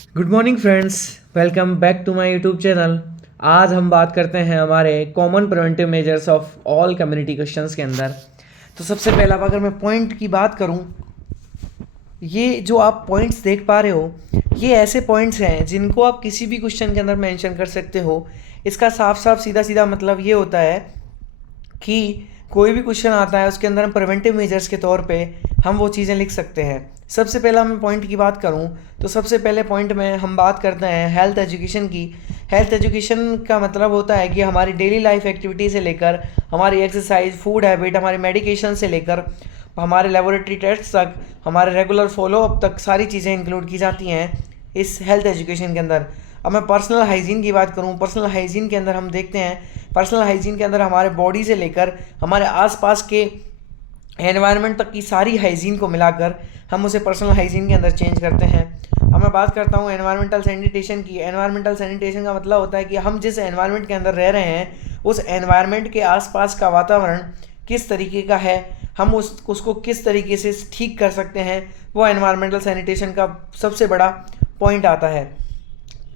Good morning friends, welcome back to my YouTube channel. आज हम बात करते हैं हमारे common preventive measures of all community questions के अंदर। तो सबसे पहला अगर मैं पॉइंट की बात करूं, ये जो आप पॉइंट्स देख पा रहे हो, ये ऐसे पॉइंट्स हैं जिनको आप किसी भी क्वेश्चन के अंदर मेंशन कर सकते हो। इसका साफ साफ सीधा सीधा मतलब ये होता है कि कोई भी क्वेश्चन आता है उसके अंदर हम प्रिवेंटिव मेजर्स के तौर पे हम वो चीज़ें लिख सकते हैं। सबसे पहला मैं पॉइंट की बात करूं तो सबसे पहले पॉइंट में हम बात करते हैं हेल्थ एजुकेशन की। हेल्थ एजुकेशन का मतलब होता है कि हमारी डेली लाइफ एक्टिविटी से लेकर हमारी एक्सरसाइज, फूड हैबिट, हमारी मेडिकेशन से लेकर हमारे लेबोरेटरी टेस्ट तक, हमारे रेगुलर फॉलोअप तक सारी चीज़ें इंक्लूड की जाती हैं इस हेल्थ एजुकेशन के अंदर। अब मैं पर्सनल हाइजीन की बात करूं, पर्सनल हाइजीन के अंदर हम देखते हैं, पर्सनल हाइजीन के अंदर हमारे बॉडी से लेकर हमारे आसपास के एनवायरनमेंट तक की सारी हाइजीन को मिलाकर हम उसे पर्सनल हाइजीन के अंदर चेंज करते हैं। अब मैं बात करता हूँ एनवायरमेंटल सैनिटेशन की। एनवायरमेंटल सैनिटेशन का मतलब होता है कि हम जिस एनवायरनमेंट के अंदर रह रहे हैं उस एनवायरनमेंट के आसपास का वातावरण किस तरीके का है, हम उसको किस तरीके से ठीक कर सकते हैं, वो एनवायरमेंटल सैनिटेशन का सबसे बड़ा पॉइंट आता है।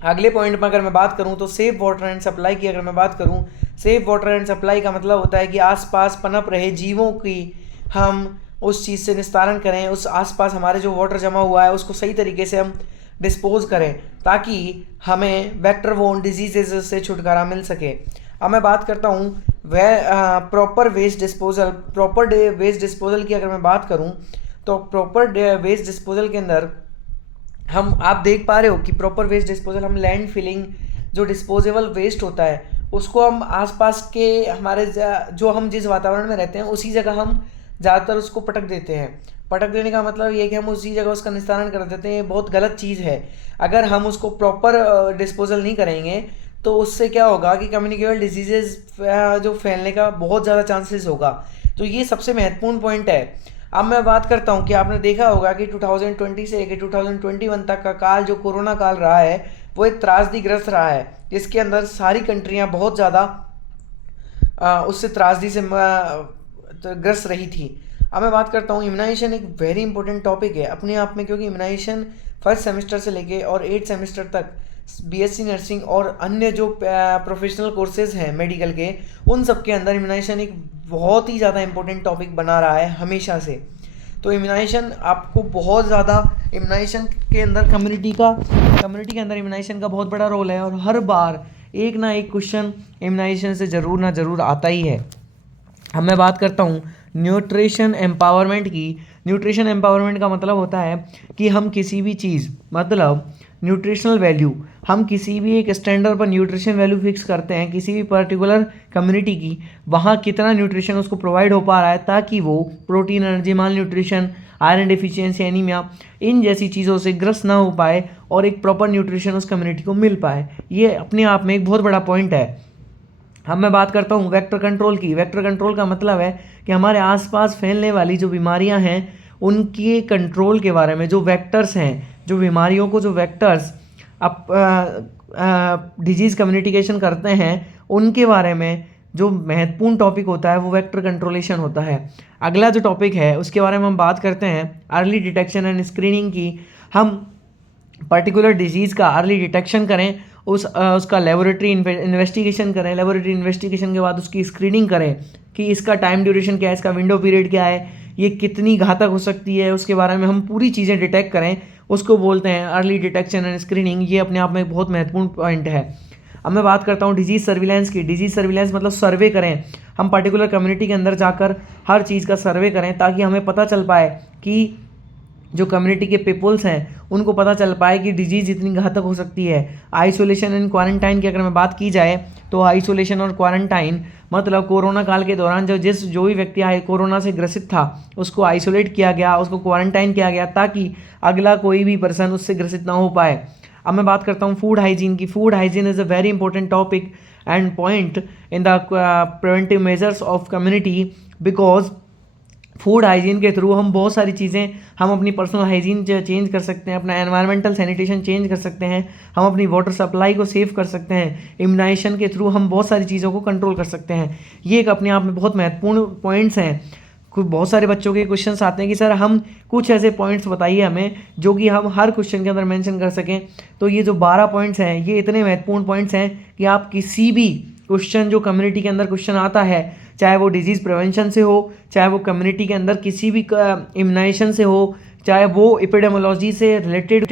अगले पॉइंट में अगर मैं बात करूं तो सेफ वाटर एंड सप्लाई की अगर मैं बात करूं, सेफ वाटर एंड सप्लाई का मतलब होता है कि आसपास पनप रहे जीवों की हम उस चीज़ से निस्तारण करें, उस आसपास हमारे जो वाटर जमा हुआ है उसको सही तरीके से हम डिस्पोज करें ताकि हमें वेक्टर वोन डिजीजेज से छुटकारा मिल सके। अब मैं बात करता हूँ proper waste disposal. Proper waste disposal की अगर मैं बात करूँ तो प्रॉपर वेस्ट डिस्पोजल के अंदर हम आप देख पा रहे हो कि प्रॉपर वेस्ट डिस्पोजल हम लैंड फिलिंग जो डिस्पोजेबल वेस्ट होता है उसको हम आसपास के हमारे जो हम जिस वातावरण में रहते हैं उसी जगह हम ज़्यादातर उसको पटक देते हैं। पटक देने का मतलब ये है कि हम उसी जगह उसका निस्तारण कर देते हैं। ये बहुत गलत चीज़ है। अगर हम उसको प्रॉपर डिस्पोजल नहीं करेंगे तो उससे क्या होगा कि कम्युनिकेबल डिजीजेज जो फैलने का बहुत ज़्यादा चांसेस होगा। तो ये सबसे महत्वपूर्ण पॉइंट है। अब मैं बात करता हूँ कि आपने देखा होगा कि 2020 से लेकर 2021 तक का काल जो कोरोना काल रहा है वो एक त्रासदीग्रस्त रहा है, जिसके अंदर सारी कंट्रियाँ बहुत ज़्यादा उससे त्रासदी से ग्रस्त रही थी। अब मैं बात करता हूँ इम्यूनाइजेशन एक वेरी इंपॉर्टेंट टॉपिक है अपने आप में, क्योंकि इम्यूनाइजेशन फर्स्ट सेमेस्टर से लेके और 8th सेमेस्टर तक बीएससी नर्सिंग और अन्य जो प्रोफेशनल कोर्सेज हैं मेडिकल के, उन सब के अंदर इम्यूनाइजेशन एक बहुत ही ज़्यादा इंपॉर्टेंट टॉपिक बना रहा है हमेशा से। तो इम्यूनाइजेशन आपको बहुत ज़्यादा इम्यूनाइजेशन के अंदर कम्युनिटी के अंदर इम्यूनाइजेशन का बहुत बड़ा रोल है और हर बार एक ना एक क्वेश्चन इम्यूनाइजेशन से ज़रूर ना ज़रूर आता ही है। अब मैं बात करता हूँ न्यूट्रिशन एम्पावरमेंट की। न्यूट्रिशन एम्पावरमेंट का मतलब होता है कि हम किसी भी चीज़ मतलब न्यूट्रिशनल वैल्यू, हम किसी भी एक स्टैंडर्ड पर न्यूट्रिशन वैल्यू फिक्स करते हैं किसी भी पर्टिकुलर कम्युनिटी की, वहाँ कितना न्यूट्रिशन उसको प्रोवाइड हो पा रहा है ताकि वो प्रोटीन, एनर्जी, माल न्यूट्रिशन, आयरन डिफिशियंसी, एनीमिया, इन जैसी चीज़ों से ग्रस्त ना हो पाए और एक प्रॉपर न्यूट्रिशन उस कम्युनिटी को मिल पाए। ये अपने आप में एक बहुत बड़ा पॉइंट है। अब मैं बात करता हूँ वेक्टर कंट्रोल की। वेक्टर कंट्रोल का मतलब है कि हमारे आसपास फैलने वाली जो बीमारियाँ हैं उनके कंट्रोल के बारे में, जो वेक्टर्स हैं, जो बीमारियों को जो वेक्टर्स अब डिजीज़ कम्युनिकेशन करते हैं उनके बारे में जो महत्वपूर्ण टॉपिक होता है वो वेक्टर कंट्रोलेशन होता है। अगला जो टॉपिक है उसके बारे में हम बात करते हैं अर्ली डिटेक्शन एंड स्क्रीनिंग की। हम पर्टिकुलर डिजीज़ का अर्ली डिटेक्शन करें, उसका लेबोरेटरी इन्वेस्टिगेशन करें, लेबोरेटरी इन्वेस्टिगेशन के बाद उसकी स्क्रीनिंग करें कि इसका टाइम ड्यूरेशन क्या है, इसका विंडो पीरियड क्या है, ये कितनी घातक हो सकती है, उसके बारे में हम पूरी चीज़ें डिटेक्ट करें, उसको बोलते हैं अर्ली डिटेक्शन एंड स्क्रीनिंग। ये अपने आप में एक बहुत महत्वपूर्ण पॉइंट है। अब मैं बात करता हूँ डिजीज़ सर्विलेंस की। डिजीज़ सर्विलेंस मतलब सर्वे करें, हम पर्टिकुलर कम्युनिटी के अंदर जाकर हर चीज़ का सर्वे करें ताकि हमें पता चल पाए कि जो कम्युनिटी के पीपल्स हैं उनको पता चल पाए कि डिजीज़ इतनी घातक हो सकती है। आइसोलेशन एंड क्वारंटाइन की अगर मैं बात की जाए तो आइसोलेशन और क्वारंटाइन मतलब कोरोना काल के दौरान जो भी व्यक्ति कोरोना से ग्रसित था उसको आइसोलेट किया गया, उसको क्वारंटाइन किया गया ताकि अगला कोई भी पर्सन उससे ग्रसित ना हो पाए। अब मैं बात करता हूँ फूड हाइजीन की। Food hygiene is a very important topic and point in the preventive measures of community, because food hygiene के थ्रू हम बहुत सारी चीज़ें, हम अपनी पर्सनल हाइजीन चेंज कर सकते हैं, अपना एनवायरमेंटल सैनिटेशन चेंज कर सकते हैं, हम अपनी वाटर सप्लाई को सेव कर सकते हैं, इम्यूनाइजेशन के थ्रू हम बहुत सारी चीज़ों को कंट्रोल कर सकते हैं। ये एक अपने आप में बहुत महत्वपूर्ण पॉइंट्स हैं। बहुत सारे बच्चों के क्वेश्चंस आते हैं कि सर हम कुछ ऐसे पॉइंट्स बताइए हमें जो कि हम हर क्वेश्चन के अंदर मेंशन कर सकें। तो ये जो 12 पॉइंट्स हैं ये इतने महत्वपूर्ण पॉइंट्स हैं कि आप किसी भी क्वेश्चन जो कम्युनिटी के अंदर क्वेश्चन आता है, चाहे वो डिजीज़ प्रिवेंशन से हो, चाहे वो कम्युनिटी के अंदर किसी भी इम्यूनाइजेशन से हो, चाहे वो एपिडेमोलॉजी से रिलेटेड